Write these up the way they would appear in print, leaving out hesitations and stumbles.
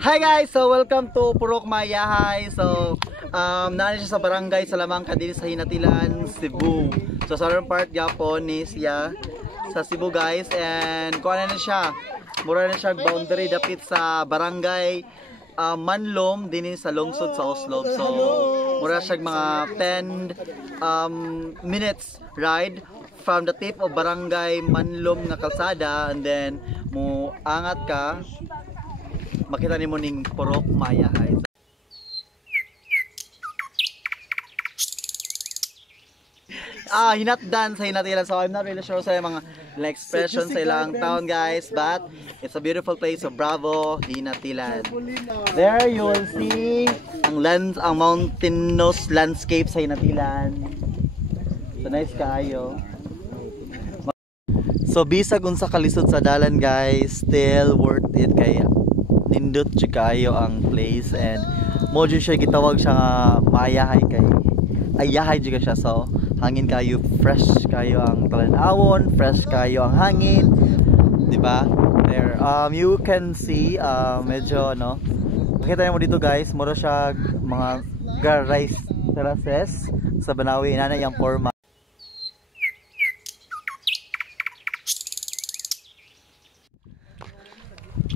Hi guys! So welcome to Purok Mayahay. So naan siya sa barangay Salamang Kadiri sa Hinatilan, Cebu. So southern part Japon ni siya sa Cebu guys. And kung ano na siya, mura na siya boundary dapit sa barangay Manlom din sa lungsod sa Oslo. So mura siya mga 10 minutes ride from the tip of barangay Manlom nga kalsada, and then mo angat ka makita nimo ning Purok Mayahay. Hinatdan sa Hinatilan. So I'm not really sure sa mga expression sa ilang town guys, but it's a beautiful place. So bravo Hinatilan. There you will see ang mountainous landscape sa Hinatilan. So nice kaayo. So bisag unsa kalisod sa dalan guys, still worth it kaya nindot siya kayo ang place, and mo dyan siya gitawag siya nga maayahay kay ayahay juga siya. So hangin kayo, fresh kayo ang talanawon, fresh kayo ang hangin, di ba? There you can see medyo makita mo dito guys, mura siya mga rice terraces sa Banawi, inana yung forma.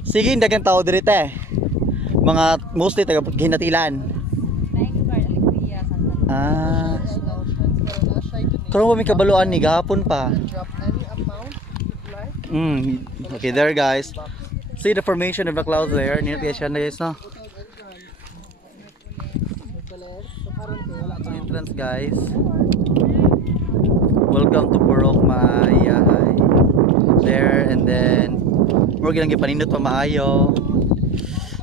Sige, dagang tao dito mga mostly taga Hinatilan. Karon kami kabaluan ni gahapon pa. Okay, there guys. See the formation of the clouds there. Niya na guys, no? Entrance guys. Welcome to Purok Mayahay. There, and then we're gonna get panindot pa maayo.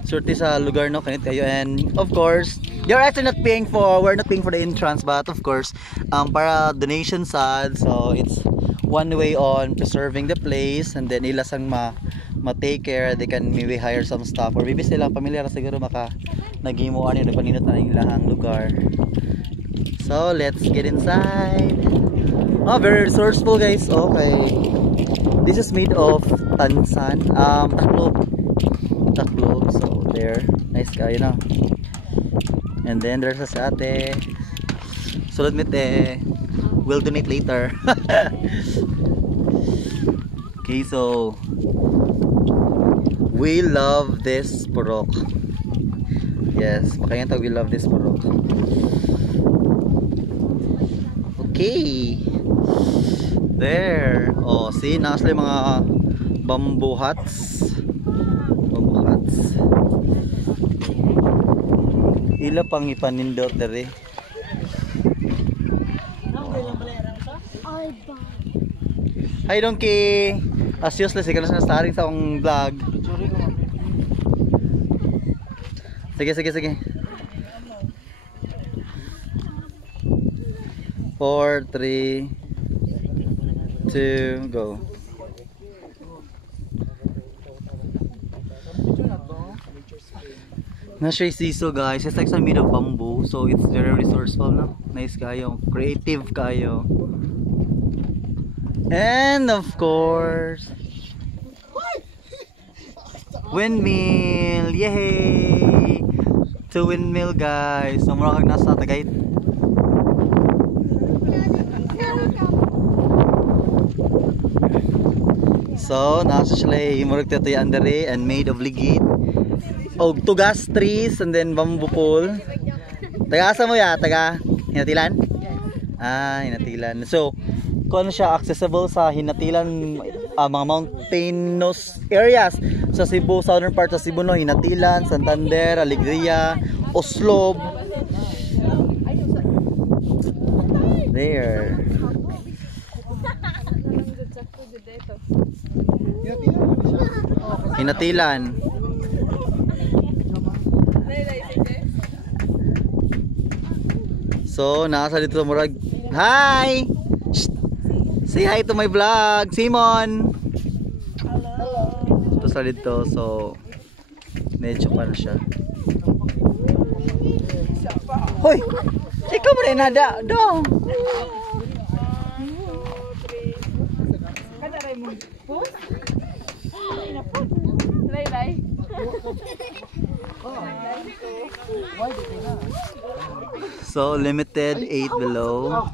Surti sa lugar no kanit kayo, and of course we're not paying for the entrance, but of course para donation sad, so it's one way on preserving the place, and then ila sang take care, they can maybe hire some staff, or maybe sila pamilyar siguro maka nagimuan ni panindot na ilang lugar. So let's get inside. Very resourceful guys. Okay, this is made of tansan, taklob. So there, nice kayo na. And then there's a sate. So let me we'll donate later. Okay, so we love this Purok. Yes, makayanta, we love this Purok. Okay, there. See, nasa mga bamboo huts. Ila pang ipanindot dere. Hi Donkey. As useless ikaw na starting sa akong vlog. Sige. 4, 3, 2, go. Nasa siso guys, it's like some made of bamboo, so it's very resourceful, no? Nice kayo, creative kayo. And of course, windmill, yay! To windmill guys, so mura kag nasa Tagaytay. So nasa sila murag tatuyan dere, and made of ligid og tugas trees, and then bamboo pole. Taga asa mo ya? Taga Hinatilan? Hinatilan. So kung siya accessible sa Hinatilan, mga mountainous areas sa Cebu, southern part sa Cebu, no? Hinatilan, Santander, Alegria, Oslo. There. Hinatilan. So nasa dito murag. Hi! Shh! Say hi to my vlog, Simon. Hello. Ito sa dito, so medyo ano siya. Hoy! Ikaw mo rin nada dong. Lay. So limited 8 below.